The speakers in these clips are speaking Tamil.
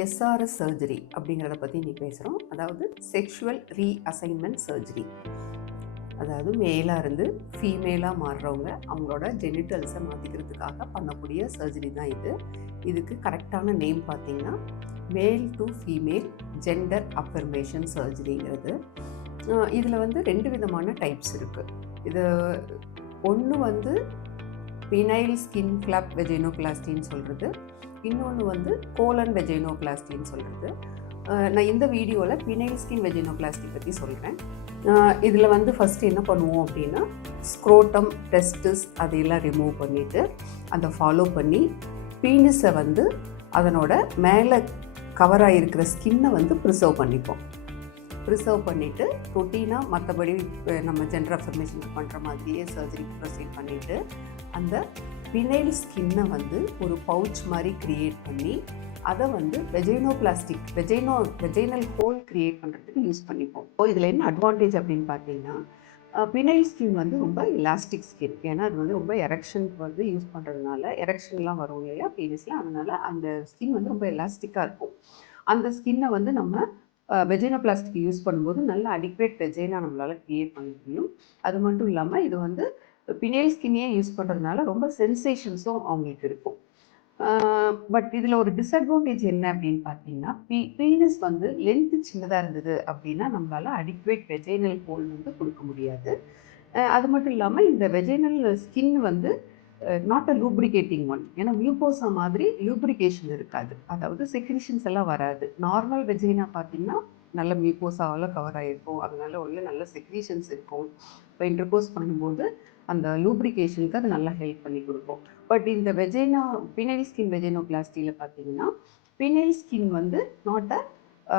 எஸ்ஆர்எஸ் சர்ஜரி அப்படிங்கிறத பற்றி இன்னைக்கு பேசுகிறோம். அதாவது செக்ஷுவல் ரீஅசைன்மெண்ட் சர்ஜரி. அதாவது மேலாக இருந்து ஃபீமேலாக மாறுறவங்க அவங்களோட ஜெனிட்டல்ஸை மாற்றிக்கிறதுக்காக பண்ணக்கூடிய சர்ஜரி தான் இது. இதுக்கு கரெக்டான நேம் பார்த்தீங்கன்னா male to female gender affirmation சர்ஜரிங்கிறது. இதில் வந்து 2 விதமான டைப்ஸ் இருக்குது. இது ஒன்று வந்து பினைல் ஸ்கின் ஃப்ளாப் வெஜைனோபிளாஸ்டின்னு சொல்கிறது, இன்னொன்று வந்து கோலன் வெஜைனோபிளாஸ்டின்னு சொல்கிறது. நான் இந்த வீடியோவில் பினைல் ஸ்கின் வெஜைனோபிளாஸ்டி பற்றி சொல்கிறேன். இதில் வந்து ஃபஸ்ட்டு என்ன பண்ணுவோம் அப்படின்னா, ஸ்க்ரோட்டம் டெஸ்டிஸ் அதையெல்லாம் ரிமூவ் பண்ணிவிட்டு அதை ஃபாலோ பண்ணி பீனிஸை வந்து அதனோட மேலே கவர் ஆகிருக்கிற ஸ்கின்னை வந்து ப்ரிசர்வ் பண்ணிப்போம். ப்ரிசர்வ் பண்ணிவிட்டு ரொட்டீனாக மற்றபடி நம்ம ஜெண்டர் அஃபர்மேஷன் பண்ணுற மாதிரியே சர்ஜரி ப்ரொசீட் பண்ணிவிட்டு அந்த பினைல் ஸ்கின்னை வந்து ஒரு பவுச் மாதிரி க்ரியேட் பண்ணி அதை வந்து வெஜைனல் ஹோல் க்ரியேட் பண்ணுறதுக்கு யூஸ் பண்ணிப்போம். இதில் என்ன அட்வான்டேஜ் அப்படின்னு பார்த்தீங்கன்னா, பினைல் ஸ்கின் வந்து ரொம்ப எலாஸ்டிக் ஸ்கின். ஏன்னா அது வந்து ரொம்ப எரெக்ஷனுக்கு வந்து யூஸ் பண்ணுறதுனால, எரெக்ஷன்லாம் வரும் இல்லையா பீனிஸில், அதனால் அந்த ஸ்கின் வந்து ரொம்ப எலாஸ்டிக்காக இருக்கும். அந்த ஸ்கின்னை வந்து நம்ம வெஜைனோபிளாஸ்டிக் யூஸ் பண்ணும்போது நல்ல அடிக்வேட் வெஜைனா நம்மளால் க்ரியேட் பண்ண முடியும். அது மட்டும் இல்லாமல் இது வந்து பினைல் ஸ்கின்னையே யூஸ் பண்ணுறதுனால ரொம்ப சென்சேஷன்ஸும் அவங்களுக்கு இருக்கும். பட் இதில் ஒரு டிஸ்அட்வான்டேஜ் என்ன அப்படின்னு பார்த்தீங்கன்னா, பீனஸ் வந்து லென்த்து சின்னதாக இருந்தது அப்படின்னா நம்மளால் அடிக்வேட் வெஜைனல் ஹோல் வந்து கொடுக்க முடியாது. அது மட்டும் இல்லாமல் இந்த வெஜைனல் ஸ்கின் வந்து நாட் அ லூப்ரிகேட்டிங் ஒன். ஏன்னா மியூகோசா மாதிரி லூப்ரிகேஷன் இருக்காது, அதாவது செக்ரிஷன்ஸ் எல்லாம் வராது. நார்மல் வெஜைனா பார்த்தீங்கன்னா நல்ல மியூகோசாவால் கவர் ஆகிருக்கும், அதனால உள்ள நல்ல செக்ரீஷன்ஸ் இருக்கும். இப்போ இன்டர்கோர்ஸ் பண்ணும்போது அந்த லூப்ரிகேஷனுக்கு அது நல்லா ஹெல்ப் பண்ணி கொடுக்கும். பட் இந்த பினைல் ஸ்கின் வெஜைனோபிளாஸ்டியில் பார்த்தீங்கன்னா, பினைல் ஸ்கின் வந்து நாட் அ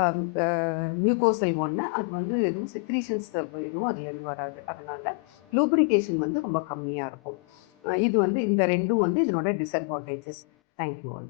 மியூகோசல் ஒன்று. அது வந்து எதுவும் செக்ரீஷன்ஸ் எதுவும் அதுலேருந்து வராது, அதனால் லூப்ரிகேஷன் வந்து ரொம்ப கம்மியாக இருக்கும். இது வந்து இந்த ரெண்டும் வந்து இதனோட டிஸ்அட்வான்டேஜஸ். Thank you all.